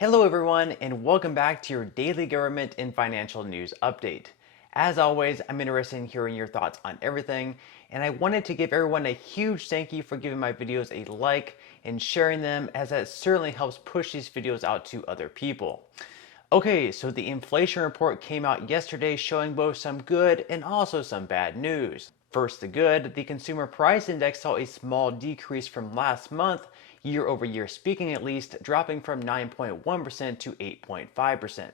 Hello everyone, and welcome back to your daily government and financial news update. As always, I'm interested in hearing your thoughts on everything, and I wanted to give everyone a huge thank you for giving my videos a like and sharing them, as that certainly helps push these videos out to other people. Okay, so the inflation report came out yesterday showing both some good and also some bad news. First, the good, the consumer price index saw a small decrease from last month, year over year speaking at least, dropping from 9.1% to 8.5%.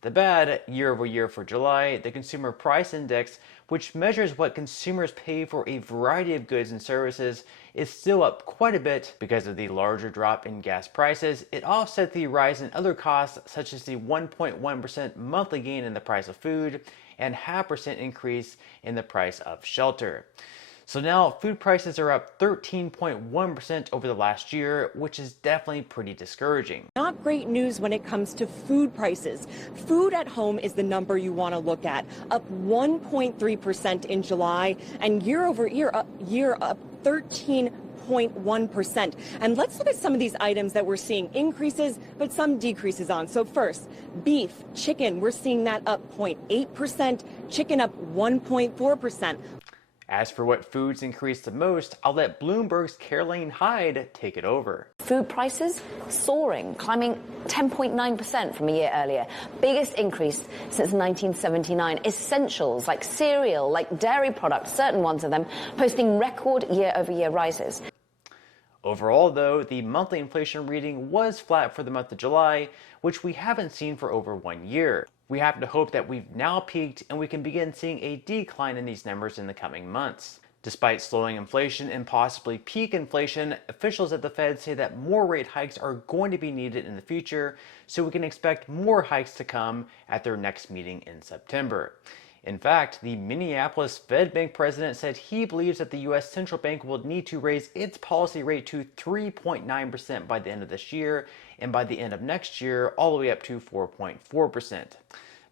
The bad, year over year for July, the consumer price index, which measures what consumers pay for a variety of goods and services, is still up quite a bit because of the larger drop in gas prices. It offset the rise in other costs, such as the 1.1% monthly gain in the price of food and 0.5% increase in the price of shelter. So now food prices are up 13.1% over the last year, which is definitely pretty discouraging. Not great news when it comes to food prices. Food at home is the number you want to look at, up 1.3% in July, and year over year up 13.1%. And let's look at some of these items that we're seeing increases, but some decreases on. So first, beef, chicken, we're seeing that up 0.8%, chicken up 1.4%. As for what foods increased the most, I'll let Bloomberg's Caroline Hyde take it over. Food prices soaring, climbing 10.9% from a year earlier. Biggest increase since 1979. Essentials like cereal, like dairy products, certain ones of them, posting record year-over-year rises. Overall, though, the monthly inflation reading was flat for the month of July, which we haven't seen for over 1 year. We have to hope that we've now peaked and we can begin seeing a decline in these numbers in the coming months. Despite slowing inflation and possibly peak inflation, officials at the Fed say that more rate hikes are going to be needed in the future, so we can expect more hikes to come at their next meeting in September. In fact, the Minneapolis Fed Bank president said he believes that the U.S. Central Bank will need to raise its policy rate to 3.9% by the end of this year, and by the end of next year, all the way up to 4.4%.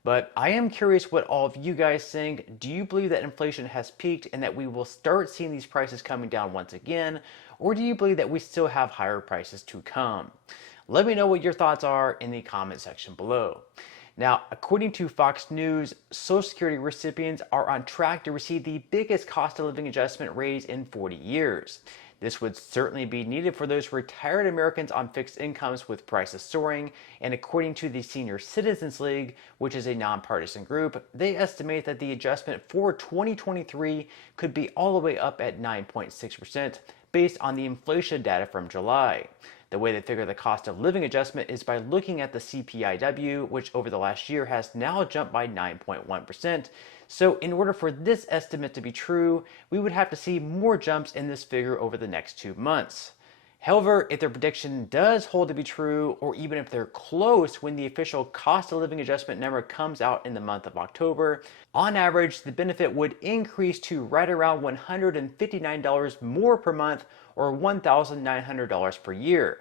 But I am curious what all of you guys think. Do you believe that inflation has peaked and that we will start seeing these prices coming down once again? Or do you believe that we still have higher prices to come? Let me know what your thoughts are in the comment section below. Now, according to Fox News, Social Security recipients are on track to receive the biggest cost of living adjustment raise in 40 years. This would certainly be needed for those retired Americans on fixed incomes with prices soaring, and according to the Senior Citizens League, which is a nonpartisan group, they estimate that the adjustment for 2023 could be all the way up at 9.6% based on the inflation data from July. The way they figure the cost of living adjustment is by looking at the CPIW, which over the last year has now jumped by 9.1%. So in order for this estimate to be true, we would have to see more jumps in this figure over the next 2 months. However, if their prediction does hold to be true, or even if they're close when the official cost of living adjustment number comes out in the month of October, on average, the benefit would increase to right around $159 more per month, or $1,900 per year.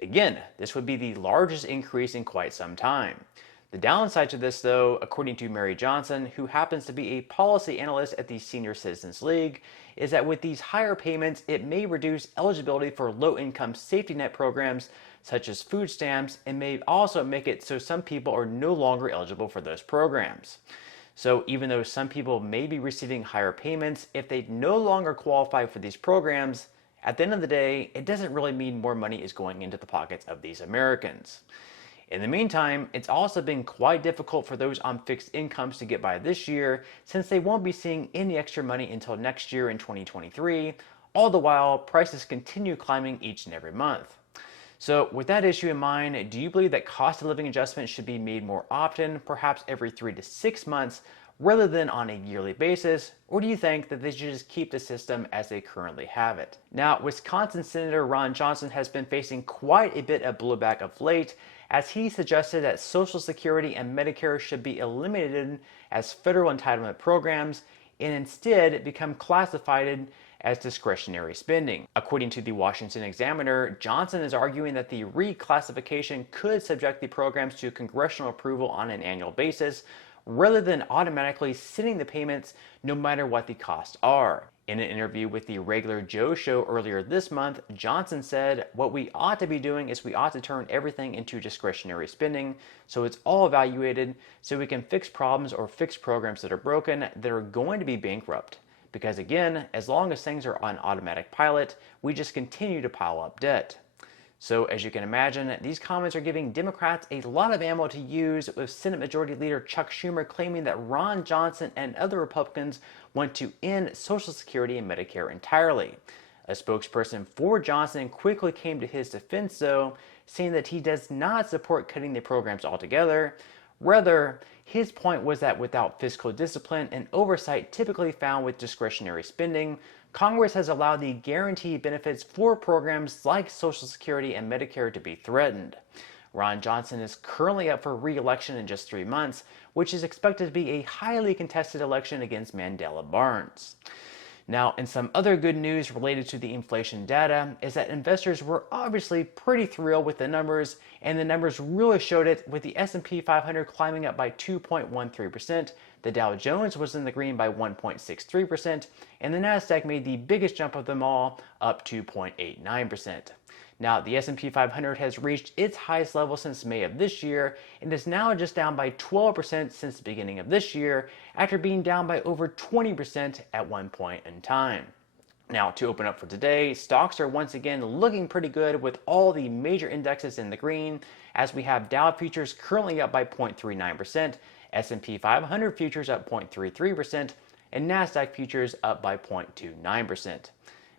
Again, this would be the largest increase in quite some time. The downside to this, though, according to Mary Johnson, who happens to be a policy analyst at the Senior Citizens League, is that with these higher payments, it may reduce eligibility for low-income safety net programs such as food stamps, and may also make it so some people are no longer eligible for those programs. So even though some people may be receiving higher payments, if they no longer qualify for these programs, at the end of the day, it doesn't really mean more money is going into the pockets of these Americans. In the meantime, it's also been quite difficult for those on fixed incomes to get by this year, since they won't be seeing any extra money until next year in 2023, all the while prices continue climbing each and every month. So with that issue in mind, do you believe that cost of living adjustments should be made more often, perhaps every 3 to 6 months, rather than on a yearly basis, or do you think that they should just keep the system as they currently have it? Now, Wisconsin Senator Ron Johnson has been facing quite a bit of blowback of late, as he suggested that Social Security and Medicare should be eliminated as federal entitlement programs and instead become classified as discretionary spending. According to the Washington Examiner, Johnson is arguing that the reclassification could subject the programs to congressional approval on an annual basis, rather than automatically sending the payments no matter what the costs are. In an interview with the Regular Joe show earlier this month, Johnson said, "What we ought to be doing is we ought to turn everything into discretionary spending, so it's all evaluated, so we can fix problems or fix programs that are broken that are going to be bankrupt. Because again, as long as things are on automatic pilot, we just continue to pile up debt." So as you can imagine, these comments are giving Democrats a lot of ammo to use, with Senate Majority Leader Chuck Schumer claiming that Ron Johnson and other Republicans want to end Social Security and Medicare entirely. A spokesperson for Johnson quickly came to his defense, though, saying that he does not support cutting the programs altogether. Rather, his point was that without fiscal discipline and oversight typically found with discretionary spending, Congress has allowed the guaranteed benefits for programs like Social Security and Medicare to be threatened. Ron Johnson is currently up for re-election in just 3 months, which is expected to be a highly contested election against Mandela Barnes. Now, in some other good news related to the inflation data is that investors were obviously pretty thrilled with the numbers, and the numbers really showed it, with the S&P 500 climbing up by 2.13%, the Dow Jones was in the green by 1.63%, and the Nasdaq made the biggest jump of them all, up 2.89%. Now, the S&P 500 has reached its highest level since May of this year and is now just down by 12% since the beginning of this year, after being down by over 20% at one point in time. Now, to open up for today, stocks are once again looking pretty good, with all the major indexes in the green, as we have Dow futures currently up by 0.39%, S&P 500 futures up 0.33%, and Nasdaq futures up by 0.29%.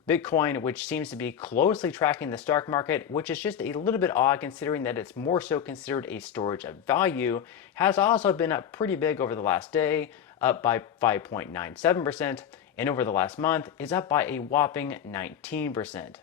Bitcoin, which seems to be closely tracking the stock market, which is just a little bit odd considering that it's more so considered a storage of value, has also been up pretty big over the last day, up by 5.97%, and over the last month is up by a whopping 19%.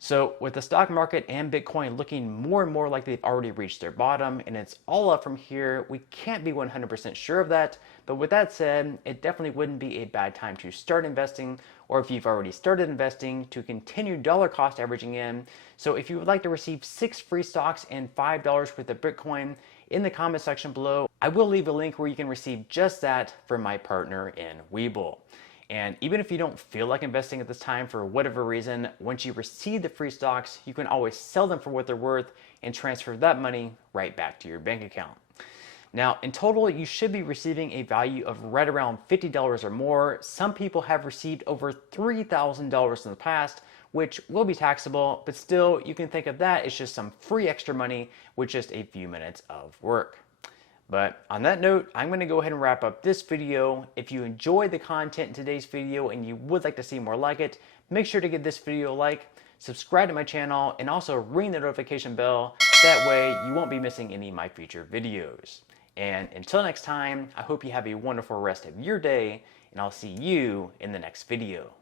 So with the stock market and Bitcoin looking more and more like they've already reached their bottom and it's all up from here, we can't be 100% sure of that. But with that said, it definitely wouldn't be a bad time to start investing, or if you've already started investing, to continue dollar cost averaging in. So if you would like to receive 6 free stocks and $5 worth of Bitcoin, in the comment section below, I will leave a link where you can receive just that from my partner in Webull. And even if you don't feel like investing at this time for whatever reason, once you receive the free stocks, you can always sell them for what they're worth and transfer that money right back to your bank account. Now, in total, you should be receiving a value of right around $50 or more. Some people have received over $3,000 in the past, which will be taxable, but still, you can think of that as just some free extra money with just a few minutes of work. But on that note, I'm going to go ahead and wrap up this video. If you enjoyed the content in today's video and you would like to see more like it, make sure to give this video a like, subscribe to my channel, and also ring the notification bell. That way you won't be missing any of my future videos. And until next time, I hope you have a wonderful rest of your day, and I'll see you in the next video.